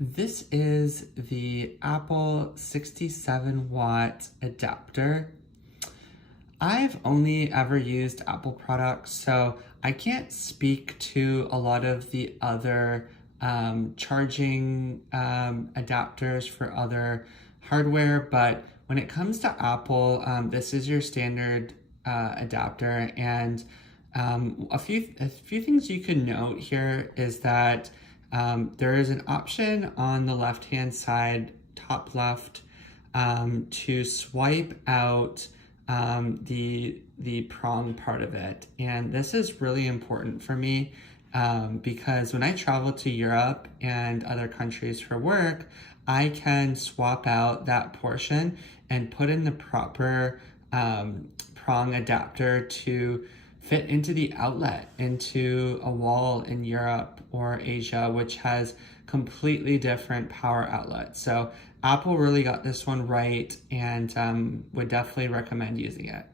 This is the Apple 67 watt adapter. I've only ever used Apple products, so I can't speak to a lot of the other charging adapters for other hardware, but when it comes to Apple, this is your standard adapter, and a few things you can note here is that there is an option on the left-hand side, top left, to swipe out the prong part of it. And this is really important for me because when I travel to Europe and other countries for work, I can swap out that portion and put in the proper prong adapter to fit into the outlet, into a wall in Europe or Asia, which has completely different power outlets. So Apple really got this one right, and would definitely recommend using it.